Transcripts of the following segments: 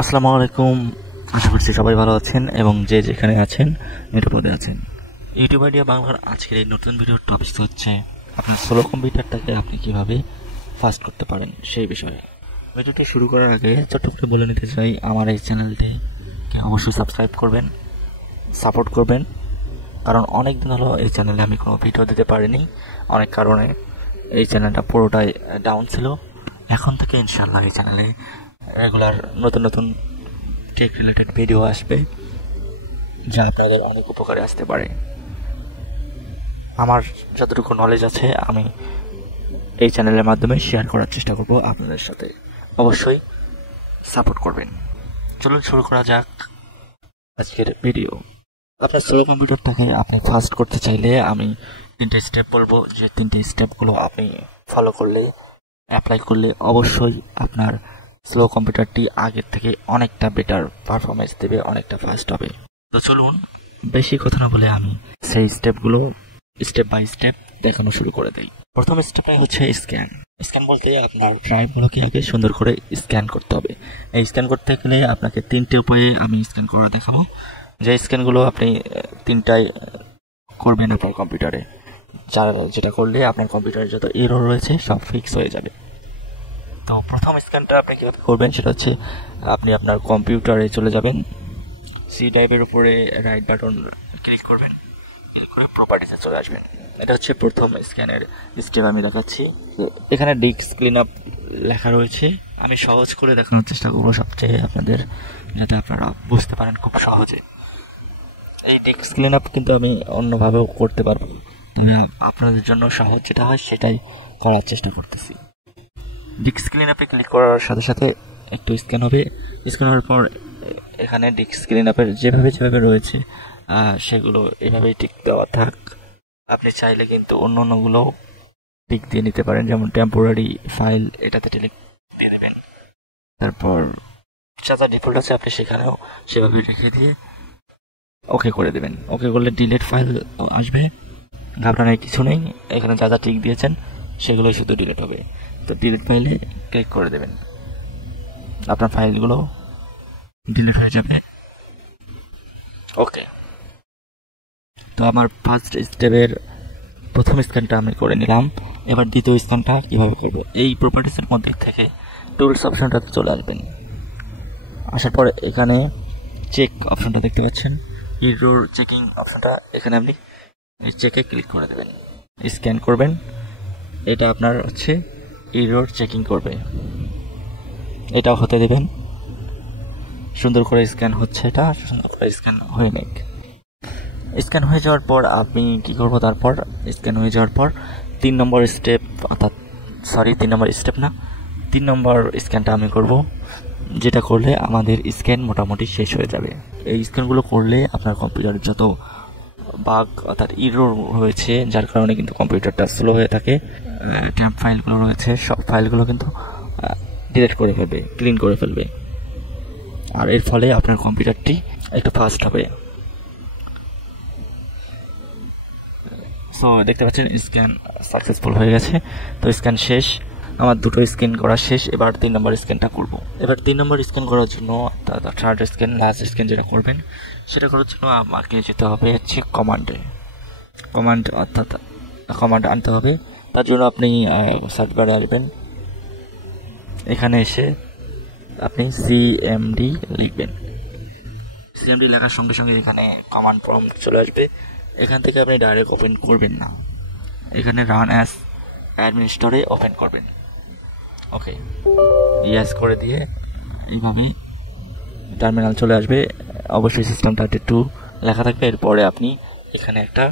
আসসালামু আলাইকুম। আশা করছি সবাই ভালো আছেন এবং যে যেখানে আছেন নিরাপদে আছেন। ইউটিউব আইডিয়া বাংলার আজকের এই নতুন ভিডিওর টপিক হচ্ছে আপনার সোলো কম্পিউটারটাকে আপনি কিভাবে ফাস্ট করতে পারেন সেই বিষয়ে। ভিডিওটি শুরু করার আগে ছোট্ট করে বলে নিতে চাই, আমার এই চ্যানেলটিকে অবশ্যই সাবস্ক্রাইব করবেন, সাপোর্ট করবেন, কারণ অনেক দিন হলো এই চ্যানেলে আমি কোনো ভিডিও দিতে পারিনি। অনেক কারণে এই চ্যানেলটা পুরোটাই ডাউন ছিল। এখন থেকে ইনশাআল্লাহ এই চ্যানেলে রেগুলার নতুন নতুন টেক রিলেটেড ভিডিও আসবে, যা আপনাদের অনেক উপকারে আসতে পারে। আমার যতটুকু নলেজ আছে আমি এই চ্যানেলের মাধ্যমে শেয়ার করার চেষ্টা করব আপনাদের সাথে। অবশ্যই সাপোর্ট করবেন। চলুন শুরু করা যাক আজকের ভিডিও। আপনার সোলো কম্পিউটারটাকে আপনি ফাস্ট করতে চাইলে আমি 3টে স্টেপ বলবো, যে 3টে স্টেপগুলো আপনি ফলো করলে, অ্যাপ্লাই করলে অবশ্যই আপনার স্লো কম্পিউটারটি আগের থেকে অনেকটা বেটার পারফরমেন্স দেবে, অনেকটা ফাস্ট হবে। তো চলুন বেশি কথা না বলে আমি সেই স্টেপগুলো স্টেপ বাই স্টেপ দেখানো শুরু করে দিই। প্রথম স্টেপটাই হচ্ছে স্ক্যান। স্ক্যান বলতে আপনার ড্রাইভগুলোকে আগে সুন্দর করে স্ক্যান করতে হবে। এই স্ক্যান করতে গেলে আপনাকে 3টে উপায়ে আমি স্ক্যান করা দেখাবো, যে স্ক্যানগুলো আপনি 3টাই করবেন আপনার কম্পিউটারে, যেটা করলে আপনার কম্পিউটারে যত এরর রয়েছে সব ফিক্স হয়ে যাবে। তো প্রথম স্ক্যানটা আপনি কীভাবে করবেন সেটা হচ্ছে, আপনি আপনার কম্পিউটারে চলে যাবেন, সি ড্রাইভের উপরে রাইট বাটন ক্লিক করবেন, ক্লিক করে প্রপার্টিসে চলে আসবেন। এটা হচ্ছে প্রথম স্ক্যানের স্টেপ আমি দেখাচ্ছি। এখানে ডিস্ক ক্লিন আপ লেখা রয়েছে, আমি সহজ করে দেখানোর চেষ্টা করবো সবচেয়ে আপনাদের, যাতে আপনারা বুঝতে পারেন খুব সহজে। এই ডিস্ক ক্লিন আপ কিন্তু আমি অন্যভাবেও করতে পারবো, তবে আপনাদের জন্য সহজ যেটা হয় সেটাই করার চেষ্টা করতেছি। ডিস্ক ক্লিন আপে ক্লিক করার সাথে সাথে একটু স্ক্যান হবে। স্ক্যান হওয়ার পর এখানে ডিস্ক ক্লিন আপের যেভাবে রয়েছে সেগুলো এভাবেই টিক দেওয়া থাক। আপনি চাইলে কিন্তু অন্যগুলোও টিক দিয়ে নিতে পারেন, যেমন টেম্পোরারি ফাইল, এটাতে টিক দিয়ে দেবেন। তারপর যা ডিফল্ট আছে আপনি সেখানেও সেভাবে রেখে দিয়ে ওকে করে দেবেন। ওকে করলে ডিলিট ফাইল আসবে, ঘাবড়ানোর কিছু নেই। এখানে যা টিক দিয়েছেন সেগুলোই শুধু ডিলিট হবে। তো ডিলিট ফাইলে ক্লিক করে দেবেন, আপনার ফাইলগুলো ডিলিট হয়ে যাবে। ওকে, তো আমার ফার্স্ট স্টেপের প্রথম স্ক্যানটা আমি করে নিলাম। এবার দ্বিতীয় স্ক্যানটা কীভাবে করব, এই প্রপার্টিসের মধ্যে থেকে টুলস অপশনটাতে চলে আসবেন। আসার পর এখানে চেক অপশনটা দেখতে পাচ্ছেন, এরর চেকিং অপশনটা, এখানে আপনি চেকে ক্লিক করে দেবেন, স্ক্যান করবেন। এটা আপনার হচ্ছে এরর চেকিং করবে, এটাও হতে দেবেন। সুন্দর করে স্ক্যান হচ্ছে, এটা সুন্দর করে স্ক্যান হয়ে নিক। স্ক্যান হয়ে যাওয়ার পর আপনি কি করবো, তারপর স্ক্যান হয়ে যাওয়ার পর 3 নম্বর স্টেপ, অর্থাৎ 3 নম্বর স্টেপ না, 3 নম্বর স্ক্যানটা আমি করব, যেটা করলে আমাদের স্ক্যান মোটামুটি শেষ হয়ে যাবে। এই স্ক্যানগুলো করলে আপনার কম্পিউটারের যত বাগ অর্থাৎ এরর রয়েছে, যার কারণে কিন্তু কম্পিউটারটা স্লো হয়ে থাকে, ট্যাম্প ফাইলগুলো রয়েছে, সব ফাইলগুলো কিন্তু ডিলিট করে ফেলবে, ক্লিন করে ফেলবে। আর এর ফলে আপনার কম্পিউটারটি একটু ফাস্ট হবে। সো দেখতে পাচ্ছেন স্ক্যান সাকসেসফুল হয়ে গেছে। তো স্ক্যান শেষ, আমার 2টো স্ক্যান করা শেষ। এবার 3 নম্বর স্ক্যানটা করব। এবার 3 নম্বর স্ক্যান করার জন্য, থার্ড স্ক্যান, লাস্ট স্ক্যান যেটা করবেন, সেটা করার জন্য আমাকে যেতে হবে হচ্ছে কমান্ড অর্থাৎ কমান্ড আনতে হবে। তার জন্য আপনি সার্চ বারে আসবেন, এখানে এসে আপনি সিএমডি লিখবেন। সিএমডি লেখার সঙ্গে সঙ্গে এখানে কমান্ড প্রম্পট চলে আসবে। এখান থেকে আপনি ডাইরেক্ট ওপেন করবেন না, এখানে রান অ্যাজ অ্যাডমিনিস্ট্রেটরে ওপেন করবেন। ওকে, ইয়েস করে দিয়ে এইভাবে টার্মিনাল চলে আসবে। অবশ্যই সিস্টেম32 লেখা থাকবে। এরপরে আপনি এখানে একটা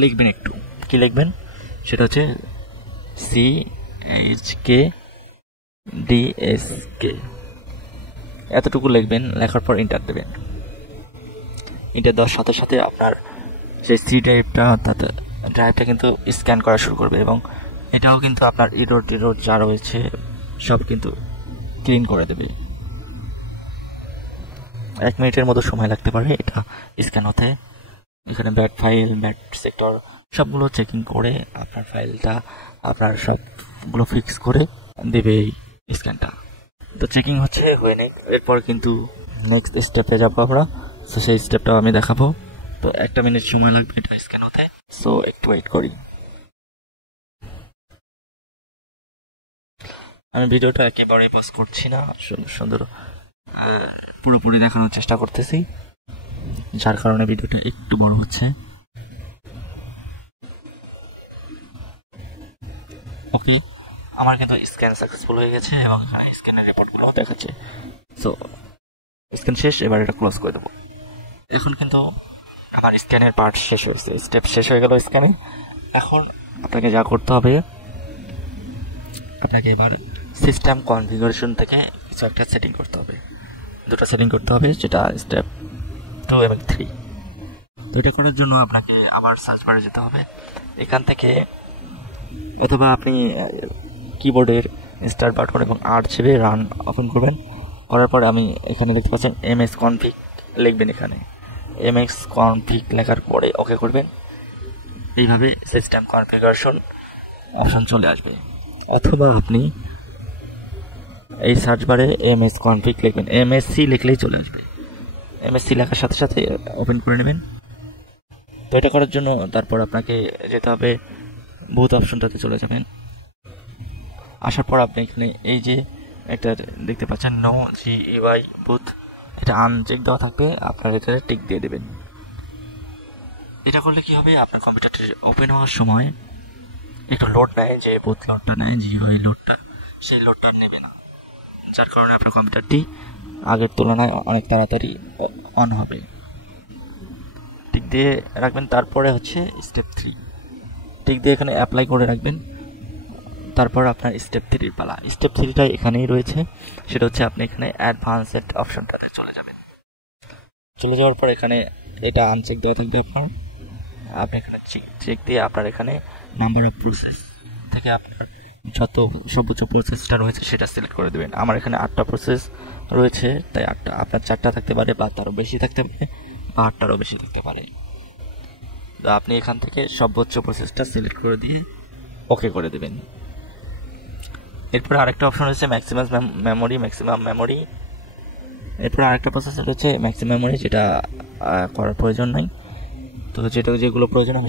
লিখবেন, একটু কি লিখবেন সেটা হচ্ছে CHKDSK, এতটুকু লিখবেন। লেখার পর এন্টার দেবেন। এন্টার দেওয়ার সাথে সাথে আপনার সেই সি ড্রাইভটা, অর্থাৎ ড্রাইভটা কিন্তু স্ক্যান করা শুরু করবে, এবং এটাও কিন্তু আপনার এরর যা রয়েছে সব কিন্তু ক্লিন করে দেবে। 1 মিনিটের মতো সময় লাগতে পারে এটা স্ক্যান হতে। এখানে ব্যাড ফাইল, ব্যাড সেক্টর সবগুলো চেকিং করে আপনার ফাইলটা, আপনার সবগুলো ফিক্স করে দেবে এই স্ক্যানটা। তো চেকিং হচ্ছে হয়ে নেই, এরপর কিন্তু নেক্সট স্টেপে যাবো আমরা। সো সেই স্টেপটাও আমি দেখাবো। তো 1 মিনিট সময় লাগবে এটা স্ক্যান হতে, সো একটু ওয়েট করি। আমি ভিডিওটা একেবারে পজ করছি না, সুন্দর সুন্দর পুরোপুরি দেখানোর চেষ্টা করতেছি, যার কারণে ভিডিওটা একটু বড় হচ্ছে। ওকে, আমার কিন্তু স্ক্যান সাকসেসফুল হয়ে গেছে এবং স্ক্যানের রিপোর্টগুলো দেখাচ্ছে। সো স্ক্যান শেষ, এবার এটা ক্লোজ করে দেবো। এখন কিন্তু আমার স্ক্যানের পার্ট শেষ হয়েছে, স্টেপ শেষ হয়ে গেল স্ক্যানে। এখন আপনাকে যা করতে হবে, আপনাকে এবার সিস্টেম কনফিগারেশন থেকে কিছু একটা সেটিং করতে হবে, দুটো সেটিং করতে হবে, যেটা স্টেপ 2 এবং 3। তো এটা করার জন্য আপনাকে আবার সার্চ বারে যেতে হবে। এখান থেকে অথবা আপনি কিবোর্ডের স্টার্ট বাটন এবং R চেপে রান ওপেন করবেন। করার পর আমি এখানে দেখতে পাচ্ছেন MS config লিখবেন। এখানে MS config লেখার পরে ওকে করবেন। এইভাবে সিস্টেম কনফিগারেশন অপশন চলে আসবে। অথবা আপনি এই সার্চ বারে MS config লিখবেন, MSC লিখলেই চলে আসবে। MSC লেখার সাথে সাথে ওপেন করে নেবেন। তো এটা করার জন্য তারপর আপনাকে যেতে হবে বুথ অপশনটাতে চলে যাবেন। আসার পর আপনি এখানে এই যে একটা দেখতে পাচ্ছেন নো GUI বুথ, এটা আনচেক দেওয়া থাকবে, আপনার এটা টিক দিয়ে দেবেন। এটা করলে কি হবে, আপনার কম্পিউটারটি ওপেন হওয়ার সময় একটু লোড নেয়, যে বুথ লোডটা নেয়, GUI লোডটা, সেই লোডটা নেবে না, যার কারণে আপনার কম্পিউটারটি আগের তুলনায় অনেক তাড়াতাড়ি অন হবে। টিক দিয়ে রাখবেন। তারপরে হচ্ছে স্টেপ 3, টিক দিয়ে এখানে অ্যাপ্লাই করে রাখবেন। তারপর আপনার স্টেপ 3 পালা। স্টেপ 3টা এখানেই রয়েছে, সেটা হচ্ছে আপনি এখানে অ্যাডভান্সড অপশনটাতে চলে যাবেন। চলে যাওয়ার পর এখানে এটা আনচেক দেওয়া থাকবে আপনার, আপনি এখানে চেক দিয়ে আপনার এখানে নাম্বার অফ প্রসেস থেকে আপনার যত সর্বোচ্চ প্রসেসটা রয়েছে সেটা সিলেক্ট করে দেবেন। আমার এখানে 8টা প্রসেস রয়েছে, তাই 8টা, আপনার 4টা থাকতে পারে বা তারও বেশি থাকতে পারে বা 8টারও বেশি থাকতে পারে। তো আপনি এখান থেকে সর্বোচ্চ প্রসেসটা সিলেক্ট করে দিয়ে ওকে করে দেবেন। এরপরে আরেকটা অপশন রয়েছে ম্যাক্সিমাম মেমোরি। এরপরে আরেকটা প্রসেস রয়েছে ম্যাক্সিমাম মেমোরি, যেটা করার প্রয়োজন নাই। তো যেগুলো প্রয়োজন আমি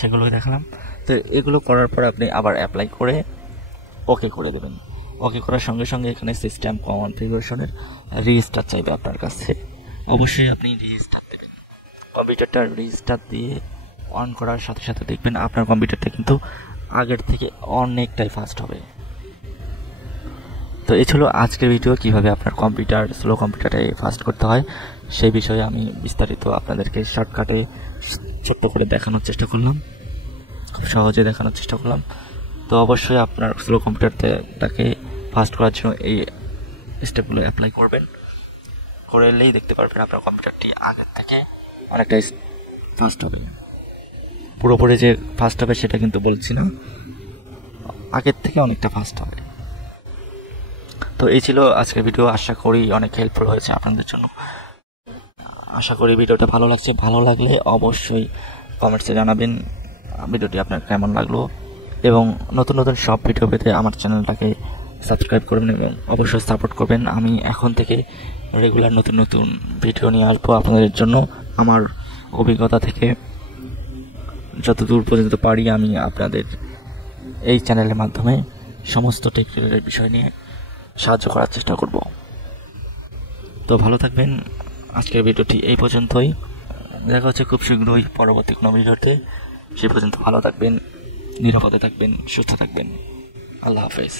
সেগুলো দেখালাম, তো এগুলো করার পর আপনি আবার অ্যাপ্লাই করে ওকে করে দেবেন। ওকে করার সঙ্গে সঙ্গে এখানে সিস্টেম কনফিগারেশনের রেজিস্টার চাইবে আপনার কাছে, অবশ্যই আপনি রেজিস্টার দেবেন। কম্পিউটারটা রেজিস্টার দিয়ে অন করার সাথে সাথে দেখবেন আপনার কম্পিউটারটা কিন্তু আগের থেকে অনেকটাই ফাস্ট হবে। তো এই ছিল আজকের ভিডিও, কিভাবে আপনার স্লো কম্পিউটারে ফাস্ট করতে হয় সেই বিষয়ে আমি বিস্তারিত আপনাদেরকে শর্টকাটে ছোট্ট করে দেখানোর চেষ্টা করলাম, খুব সহজে দেখানোর চেষ্টা করলাম। তো অবশ্যই আপনার স্লো কম্পিউটারটাকে ফাস্ট করার জন্য এই স্টেপগুলো অ্যাপ্লাই করবেন, করলেই দেখতে পারবেন আপনার কম্পিউটারটি আগের থেকে অনেকটাই ফাস্ট হবে। পুরোপুরি যে ফাস্ট হবে সেটা কিন্তু বলছি না, আগের থেকে অনেকটা ফাস্ট হবে। তো এই ছিল আজকের ভিডিও, আশা করি অনেক হেল্পফুল হয়েছে আপনাদের জন্য। আশা করি ভিডিওটা ভালো লাগছে, ভালো লাগলে অবশ্যই কমেন্টসে জানাবেন ভিডিওটি আপনার কেমন লাগলো, এবং নতুন নতুন সব ভিডিও পেতে আমার চ্যানেলটাকে সাবস্ক্রাইব করবেন এবং অবশ্যই সাপোর্ট করবেন। আমি এখন থেকে রেগুলার নতুন নতুন ভিডিও নিয়ে আসবো আপনাদের জন্য। আমার অভিজ্ঞতা থেকে যতদূর পর্যন্ত পারি আমি আপনাদের এই চ্যানেলের মাধ্যমে সমস্ত টেকনিক্যাল বিষয় নিয়ে সাহায্য করার চেষ্টা করব। তো ভালো থাকবেন, আজকের ভিডিওটি এই পর্যন্তই। দেখা হচ্ছে খুব শীঘ্রই পরবর্তী কোনো ভিডিওতে। সে পর্যন্ত ভালো থাকবেন, নিরাপদে থাকবেন, সুস্থ থাকবেন। আল্লাহ হাফেজ।